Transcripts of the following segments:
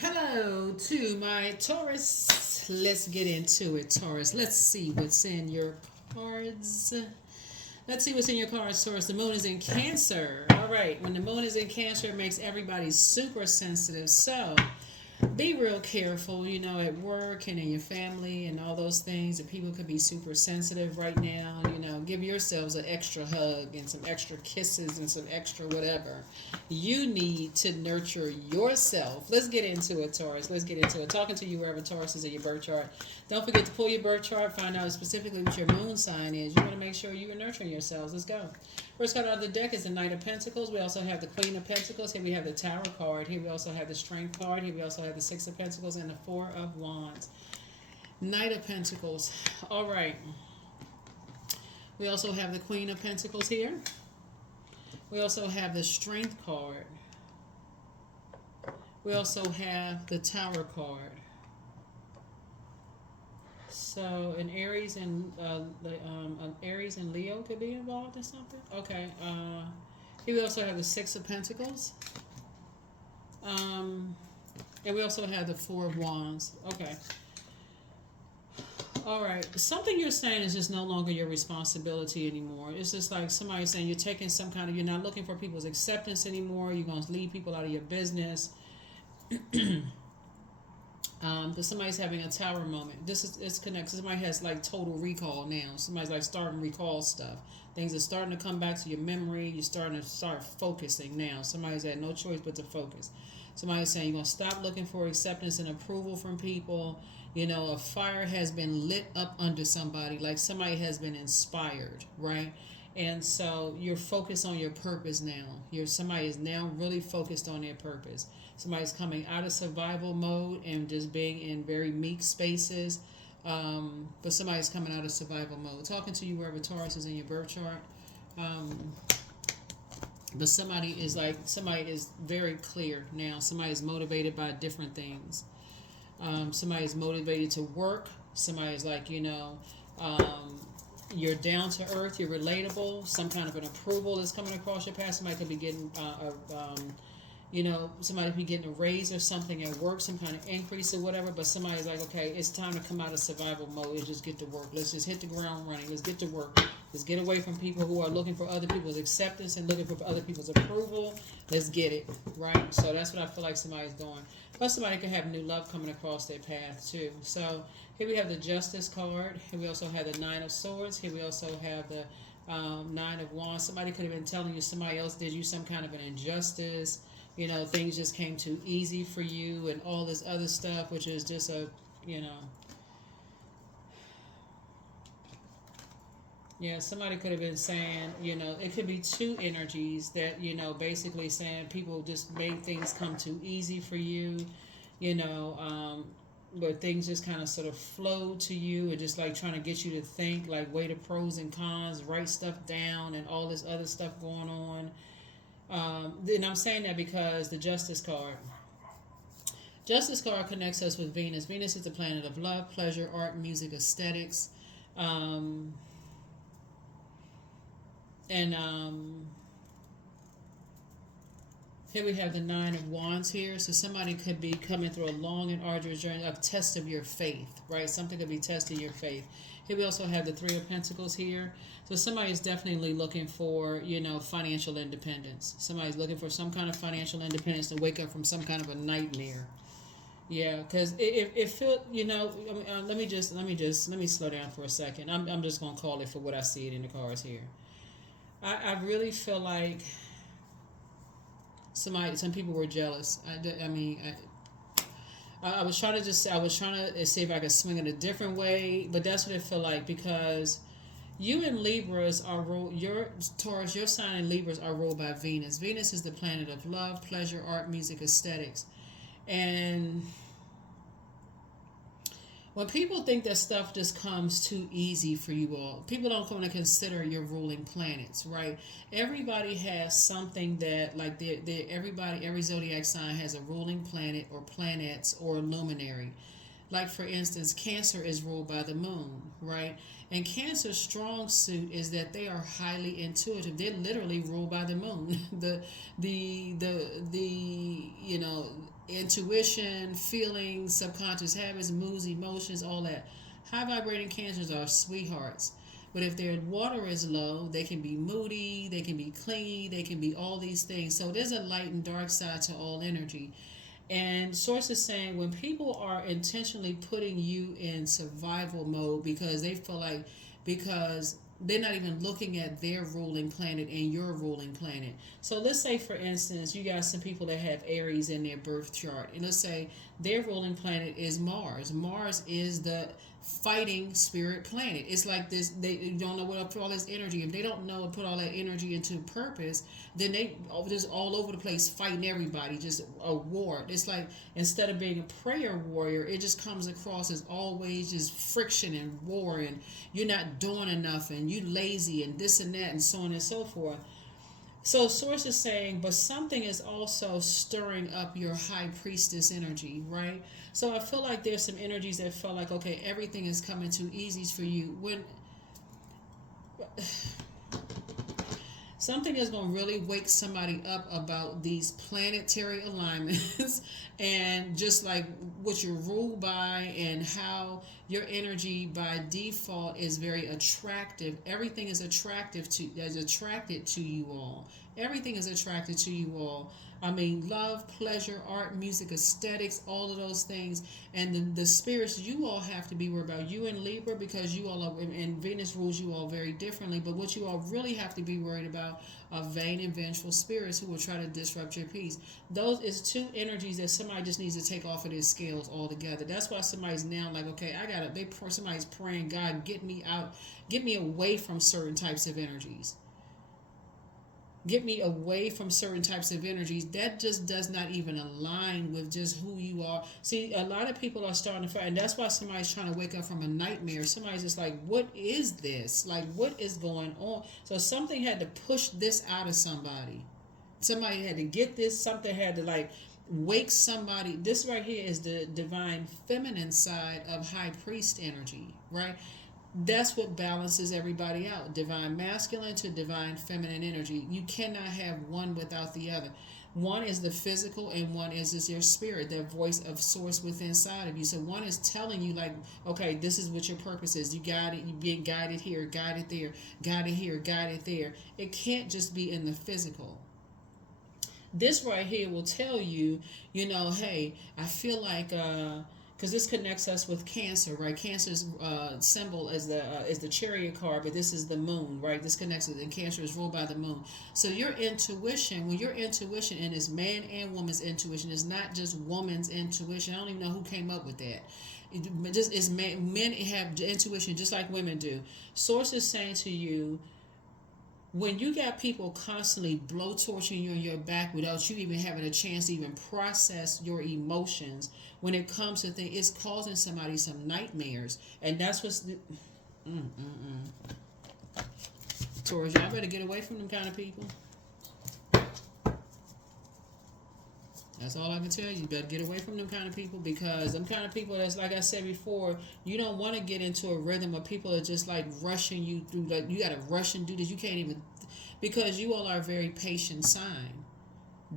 Hello to my Taurus. Let's get into it, Taurus. Let's see what's in your cards. Let's see what's in your cards, Taurus. The moon is in Cancer. All right. When the moon is in Cancer, it makes everybody super sensitive. So be real careful, at work and in your family and all those things. And people could be super sensitive right now. Give yourselves an extra hug and some extra kisses and some extra whatever. You need to nurture yourself. Let's get into it, Taurus. Let's get into it. Talking to you wherever Taurus is in your birth chart. Don't forget to pull your birth chart, find out specifically what your moon sign is. You want to make sure you are nurturing yourselves. Let's go. First card out of the deck is the Knight of Pentacles. We also have the Queen of Pentacles. Here we have the Tower card. Here we also have the Strength card. Here we also have the Six of Pentacles and the Four of Wands. Knight of Pentacles. All right. We also have the Queen of Pentacles here. We also have the Strength card. We also have the Tower card. So an Aries and an Aries and Leo could be involved in something. Okay. Here we also have the Six of Pentacles. And we also have the Four of Wands. Okay. All right. Something you're saying is just no longer your responsibility anymore. It's just like somebody saying you're taking some kind of, you're not looking for people's acceptance anymore. You're going to leave people out of your business. But somebody's having a tower moment. It's connected. Somebody has like total recall now. Somebody's like starting to recall stuff. Things are starting to come back to your memory. You're starting to start focusing now. Somebody's had no choice but to focus. Somebody's saying you're going to stop looking for acceptance and approval from people. A fire has been lit up under somebody, like somebody has been inspired, right? And so you're focused on your purpose now. Somebody is now really focused on their purpose. Somebody's coming out of survival mode and just being in very meek spaces. But somebody's coming out of survival mode. Talking to you wherever Taurus is in your birth chart. But somebody is very clear now. Somebody is motivated by different things. Somebody is motivated to work. Somebody is you're down to earth. You're relatable. Some kind of an approval is coming across your path. Somebody could be getting somebody be getting a raise or something at work, some kind of increase or whatever, but somebody's like, okay, it's time to come out of survival mode and just get to work. Let's just hit the ground running. Let's get to work. Let's get away from people who are looking for other people's acceptance and looking for other people's approval. Let's get it, right? So that's what I feel like somebody's doing. But somebody could have new love coming across their path too. So here we have the Justice card. Here we also have the Nine of Swords. Here we also have the Nine of Wands. Somebody could have been telling you somebody else did you some kind of an injustice. Things just came too easy for you and all this other stuff, which is just somebody could have been saying, it could be two energies that, basically saying people just made things come too easy for you, where things just kind of sort of flow to you and just like trying to get you to think, like weigh the pros and cons, write stuff down and all this other stuff going on. And I'm saying that because the Justice card. Justice card connects us with Venus. Venus is the planet of love, pleasure, art, music, aesthetics. And here we have the Nine of Wands here. So somebody could be coming through a long and arduous journey, a test of your faith, right? Something could be testing your faith. Here we also have the Three of Pentacles here. So somebody is definitely looking for, financial independence. Somebody's looking for some kind of financial independence to wake up from some kind of a nightmare. Yeah, because it feel, let me slow down for a second. I'm just going to call it for what I see it in the cards here. I really feel like some people were jealous. I was trying to see if I could swing it a different way, but that's what it felt like, because you and Libras are ruled, your Taurus, your sign and Libras are ruled by Venus. Venus is the planet of love, pleasure, art, music, aesthetics. And when people think that stuff just comes too easy for you all, people don't want to consider your ruling planets, right? Everybody has something that, like, every zodiac sign has a ruling planet or planets or luminary. Like, for instance, Cancer is ruled by the moon, right? And Cancer's strong suit is that they are highly intuitive. They're literally ruled by the moon. The intuition, feelings, subconscious habits, moods, emotions, all that. High vibrating cancers are sweethearts. But if their water is low, they can be moody, they can be clingy, they can be all these things. So there's a light and dark side to all energy. And source is saying when people are intentionally putting you in survival mode because they feel like, because they're not even looking at their ruling planet and your ruling planet. So let's say, for instance, you got some people that have Aries in their birth chart, and let's say their ruling planet is Mars. Mars is the fighting spirit planet. It's like this, they don't know what to put all this energy. If they don't know to put all that energy into purpose, then they just all over the place fighting everybody, just a war. It's like instead of being a prayer warrior, it just comes across as always just friction and war, and you're not doing enough, and you lazy, and this and that, and so on and so forth. So source is saying, but something is also stirring up your high priestess energy, right? So I feel like there's some energies that felt like, okay, everything is coming too easy for you. When something is going to really wake somebody up about these planetary alignments and just like what you're ruled by and how your energy by default is very attractive. Everything is attracted to you all. Everything is attracted to you all. I mean, love, pleasure, art, music, aesthetics, all of those things. And the spirits you all have to be worried about. You and Libra, because you all are, and Venus rules you all very differently. But what you all really have to be worried about are vain and vengeful spirits who will try to disrupt your peace. Those is two energies that somebody just needs to take off of their scales altogether. That's why somebody's now like, okay, somebody's praying, God, get me out, get me away from certain types of energies. Get me away from certain types of energies. That just does not even align with just who you are. See, a lot of people are starting to fight, and that's why somebody's trying to wake up from a nightmare. Somebody's just like, what is this? Like, what is going on? So something had to push this out of somebody. Somebody had to get this. Something had to like wake somebody. This right here is the divine feminine side of high priest energy, right? That's what balances everybody out. Divine masculine to divine feminine energy. You cannot have one without the other. One is the physical and one is your spirit, that voice of source within inside of you. So one is telling you like, okay, this is what your purpose is. You got it. You're being guided here, guided there, guided here, guided there. It can't just be in the physical. This right here will tell you, hey, I feel like because this connects us with Cancer, right? Cancer's symbol is the Chariot card, but this is the moon, right? This connects with, and Cancer is ruled by the moon. So your intuition, when your intuition, and it's man and woman's intuition, is not just woman's intuition. I don't even know who came up with that. It just is men have intuition just like women do. Source is saying to you, when you got people constantly blowtorching you on your back without you even having a chance to even process your emotions, when it comes to things, it's causing somebody some nightmares. And that's what's... Taurus, y'all better get away from them kind of people. That's all I can tell you. You better get away from them kind of people, because them kind of people, that's like I said before, you don't want to get into a rhythm of people that are just like rushing you through. Like you got to rush and do this. You can't even, because you all are a very patient sign.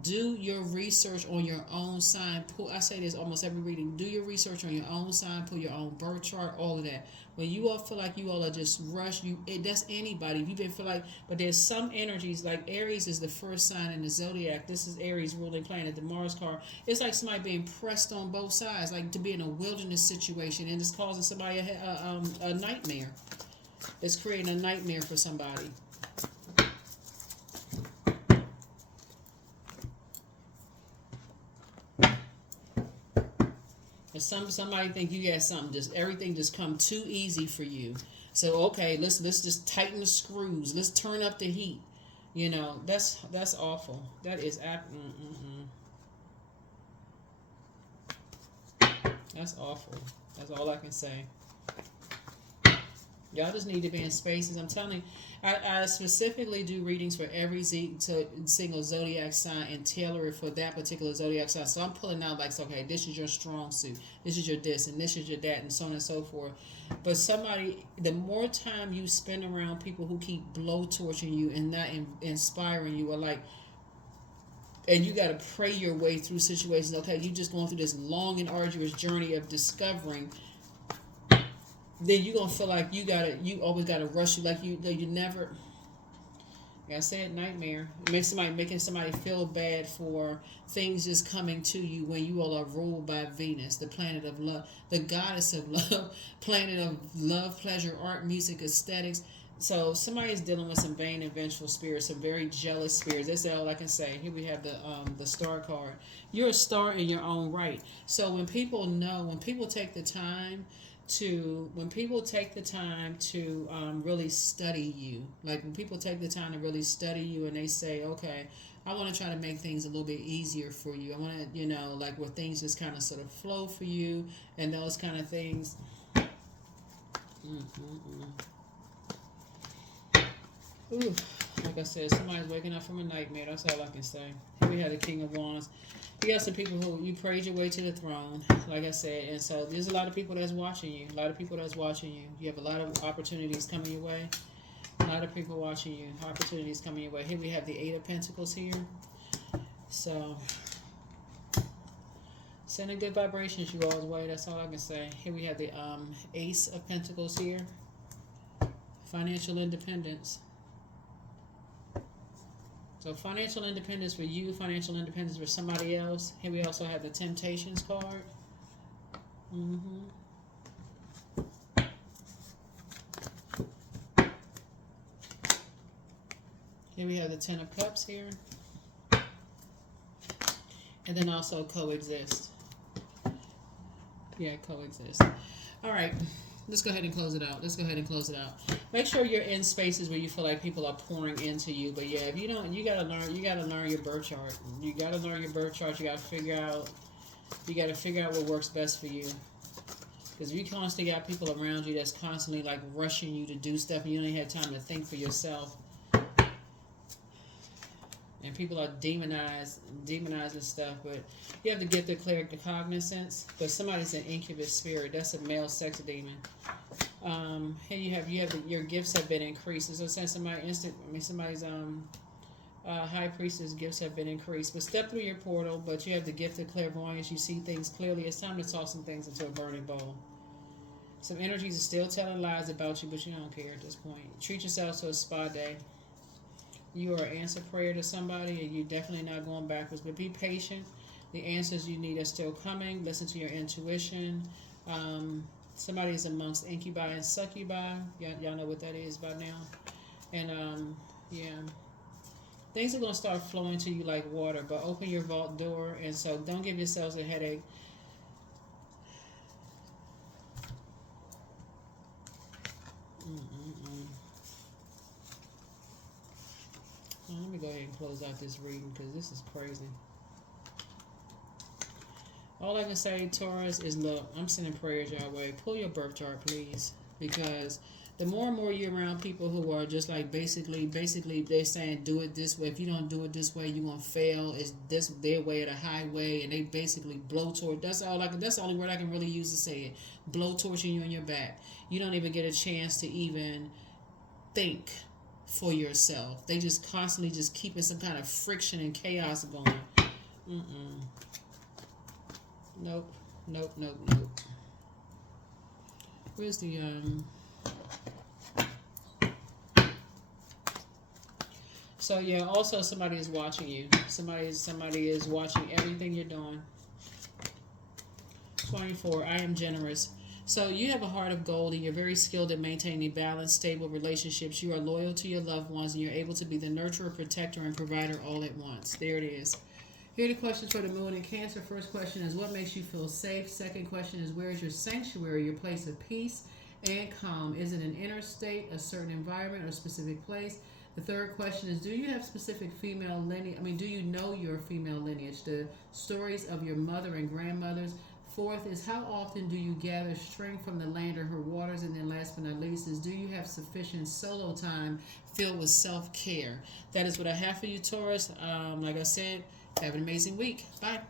Do your research on your own sign. I say this almost every reading. Do your research on your own sign. Pull your own birth chart. All of that. When you all feel like you all are just rushed, that's anybody. If you been feel like, but there's some energies like Aries is the first sign in the zodiac. This is Aries ruling planet, the Mars card. It's like somebody being pressed on both sides, like to be in a wilderness situation, and it's causing somebody a nightmare. It's creating a nightmare for somebody. Somebody think you got something, just everything just come too easy for you. So okay, let's just tighten the screws. Let's turn up the heat. That's awful. That is that's awful. That's all I can say. Y'all just need to be in spaces. I'm telling you, I specifically do readings for every single zodiac sign and tailor it for that particular zodiac sign. So I'm pulling out like, okay, this is your strong suit, this is your this, and this is your that, and so on and so forth. But the more time you spend around people who keep blowtorching you and not inspiring you, or like, and you got to pray your way through situations. Okay, you just going through this long and arduous journey of discovering. Then you gonna feel like you always gotta rush you, like you never. Like I said, nightmare. Making somebody feel bad for things just coming to you when you all are ruled by Venus, the planet of love, the goddess of love, planet of love, pleasure, art, music, aesthetics. So somebody is dealing with some vain and vengeful spirits, some very jealous spirits. That's all I can say. Here we have the star card. You're a star in your own right. So when people know, when people take the time to really study you, like when people take the time to really study you and they say, okay, I want to try to make things a little bit easier for you. I want to, like where things just kind of sort of flow for you and those kind of things. Ooh, like I said, somebody's waking up from a nightmare. That's all I can say. Here we have the King of Wands. You got some people who you prayed your way to the throne, like I said, and so there's a lot of people that's watching you. A lot of people that's watching you. You have a lot of opportunities coming your way. A lot of people watching you. Opportunities coming your way. Here we have the Eight of Pentacles here. So sending good vibrations you all's way. That's all I can say. Here we have the Ace of Pentacles here. Financial independence. So financial independence for you, financial independence for somebody else. Here we also have the Temptations card. Here we have the Ten of Cups here. And then also coexist. Yeah, coexist. All right. Let's go ahead and close it out. Make sure you're in spaces where you feel like people are pouring into you. But yeah, if you don't, you gotta learn your birth chart. You gotta figure out what works best for you. Because if you constantly got people around you that's constantly like rushing you to do stuff and you don't even have time to think for yourself. And people are demonizing stuff, but you have to get the clear cognizance. But somebody's an incubus spirit. That's a male sex demon. Here your gifts have been increased. So saying somebody's high priestess gifts have been increased. But step through your portal. But you have the gift of clairvoyance. You see things clearly. It's time to toss some things into a burning bowl. Some energies are still telling lies about you, but you don't care at this point. Treat yourself to a spa day. You are an answer prayer to somebody, and you're definitely not going backwards. But be patient. The answers you need are still coming. Listen to your intuition. Somebody is amongst incubi and succubi. Y'all know what that is by now. And things are going to start flowing to you like water. But open your vault door, and so don't give yourselves a headache. Let me go ahead and close out this reading because this is crazy. All I can say, Taurus, is look, I'm sending prayers your way. Pull your birth chart, please, because the more and more you're around people who are just like basically they're saying do it this way. If you don't do it this way, you're gonna fail. It's this their way or the highway, and they basically blowtorch. That's the only word I can really use to say it. Blowtorching you in your back. You don't even get a chance to even think for yourself. They just constantly just keeping some kind of friction and chaos going. Nope. Where's the So yeah, also somebody is watching you. Somebody is watching everything you're doing. 24. I am generous. So you have a heart of gold, and you're very skilled at maintaining balanced, stable relationships. You are loyal to your loved ones, and you're able to be the nurturer, protector, and provider all at once. There it is. Here are the questions for the moon in Cancer. First question is, what makes you feel safe? Second question is, where is your sanctuary, your place of peace and calm? Is it an inner state, a certain environment, or a specific place? The third question is, do you have specific female lineage? Do you know your female lineage, the stories of your mother and grandmothers? Fourth is, how often do you gather strength from the land or her waters? And then last but not least is, do you have sufficient solo time filled with self-care? That is what I have for you, Taurus. Like I said, have an amazing week. Bye.